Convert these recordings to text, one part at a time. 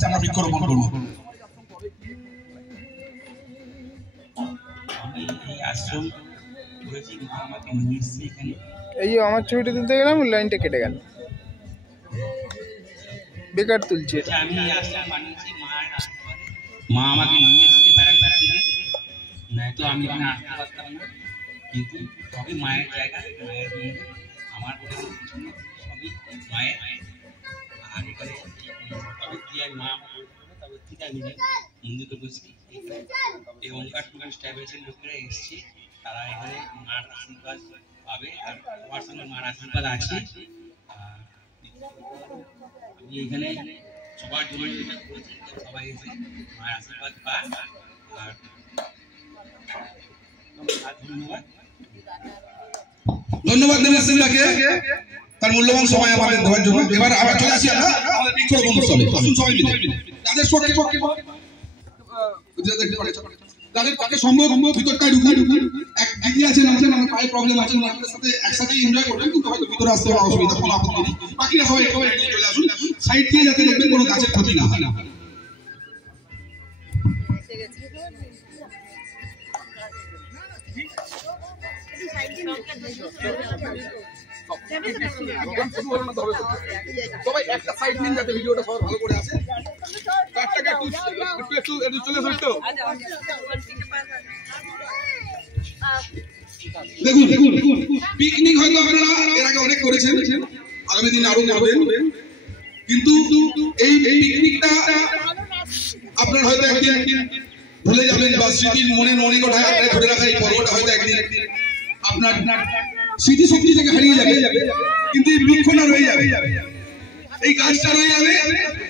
লাস্টে আমরা বৃক্ষরোপণ করবো। এই আমার ছবিটা তুলতে গেলাম লাইনটা কেটে গেল, বেকার তুলছে। আমি আশ্রম বানিয়েছি মা আমাকে নিয়ে এসেছে নয়তো আমি এখানে আসতে পারতাম না, কিন্তু সবই মায়ের জায়গা, মায়ের মন্দির, আমার সবই মায়ের। আর এখানে মা মন্দির করেছি, এই ওঙ্কার টুরিস্ট ট্রাভেলসের লোকেরা এসছে, তারা এখানে মার আশীর্বাদ পাবে আর আমার সঙ্গে মার আশীর্বাদ আছে। আমি এখানে সবার জন্য যেটা করেছি সবাই এসে মায়ের আশীর্বাদ পায়। আর ধন্যবাদ ধন্যবাদ দেবাশিসদাকে তার মূল্যবান সময় আমাদের দেওয়ার জন্য। এবার আবার চলে আসি আমরা আমাদের বৃক্ষরোপণ উৎসবে। আসুন সবাই মিলে যাদের যাদের পক্ষে সম্ভব ভিতরটায় ঢুকুন। এক দিদি আছেন আমার পায়ে প্রবলেম আছে, ওনাদের সাথে একসাথে এনজয় করবেন, কিন্তু হয়তো ভিতরে আসতে কোনো অসুবিধা, কোনো আপত্তি নেই। বাকিরা সবাই চলে আসুন সাইড দিয়ে, যাতে দেখবেন কোনো গাছের ক্ষতি না হয়। সবাই একটা সাইড নিন যাতে ভিডিওটা সবার ভালো করে আসে। একটু চলে আসুন তো। দেখুন পিকনিক হয়তো আপনারা এর আগে অনেক করেছেন, আগামী দিনে আরো করবেন, কিন্তু এই পিকনিকটা আপনার হয়তো একদিন ভুলে যাবেন, বা স্মৃতির মনে মনিকোঠায় আপনার ধরে রাখা এই পর্বটা হয়তো একদিন আপনার স্মৃতি শক্তি থেকে হারিয়ে যাবে, কিন্তু এই বৃক্ষটা রয়ে যাবে, এই গাছটা রয়ে যাবে।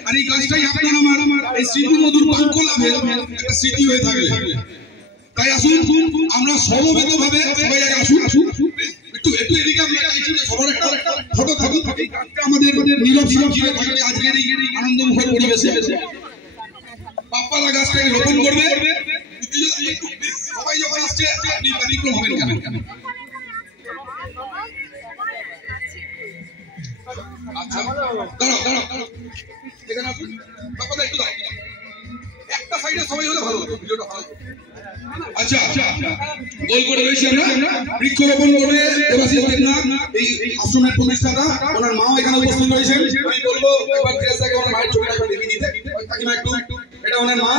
আর এই গাছটাই আপনার আমার এই স্মৃতি মধুর বাক্য লাভের একটা স্মৃতি হয়ে থাকবে। তাই আসুন আমরা সমবেত ভাবে সবাই আগে আসুন একটু এদিকে আমরা চাইছি যে সবার একটা ফটো থাকুক, আমাদের নীরব জীবন থাকবে আজকের এই আনন্দমুখর পরিবেশে। পাপ্পারা গাছটাকে রোপণ করবে, সবাই যখন আসছে আপনি ব্যতিক্রম হবেন কেন? আচ্ছা দাঁড়াও এখানে আসুন, পাপ্পাদা একটু দাঁড়াও, একটা সাইডে সবাই হলে ভালো হতো, ভিডিওটা ভালো হতো। আচ্ছা গোল করে রয়েছি আমরা, বৃক্ষরোপণ করবে দেবাশিস দেবনাথ, এই আশ্রমের প্রতিষ্ঠাতা, ওনার মাও এখানে উপস্থিত রয়েছেন। আমি বলবো একবার ফিরাজদাকে ওনার মায়ের ছবিটা একবার দেখিয়ে দিতে, কাকিমা একটু, এটা ওনার মা।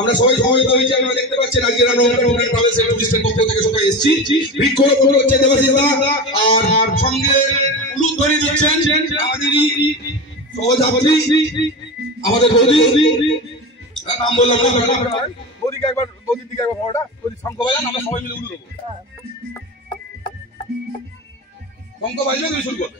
আমরা সবাই সমবেত হয়েছি, আপনারা দেখতে পাচ্ছেন আজকের আমরা ওঙ্কার ট্রাভেলস এর টুরিস্টের পক্ষ থেকে সবাই এসেছি। বৃক্ষরোপণ হচ্ছে দেবাশিসদা, আর সঙ্গে উলুদ ধরে দিচ্ছেন আমাদেরই সহযাত্রী আমাদের বৌদি, নাম বললাম না, বৌদিকে একবার বৌদির দিকে একবার ফটোটা, বৌদি শঙ্খ বাজান, আমরা সবাই মিলে উলু দেবো। শঙ্খ বাজলে তুমি শুরু করবে।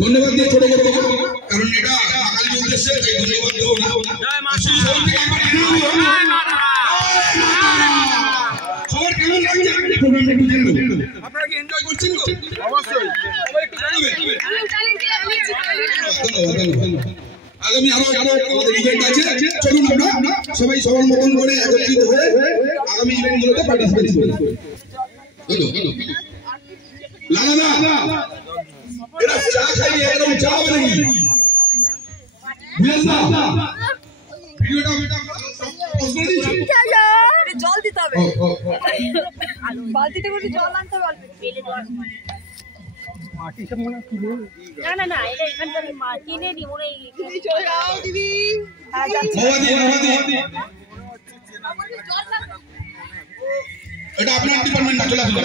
ধন্যবাদ দিয়ে ছোট করবো, কারণ এটা বাঙালির উদ্দেশ্যে, তাই ধন্যবাদ দেবো না। সবার কেমন লাগছে প্রোগ্রামটা একটু জেনে নেব, আপনারা কি এনজয় করছেন তো? অবশ্যই সবাই একটু জানাবেন। ধন্যবাদ। আগামী আরো আমাদের ইভেন্ট আছে, চলুন আমরা সবাই সবার মতন করে একত্রিত হয়ে আগামী ইভেন্টগুলোতে পার্টিসিপেট করি। না এরা চা খাইয়ে এরকম চা হবে নাকি? জল দিতে হবে, বালতিতে করে জল আনতে হবে, মাটি সব মনে না এটা এখানকার কিনে নি মনে চলে যাও দিদি। এটা আপনার ডিপার্টমেন্ট না, চলে আসুন।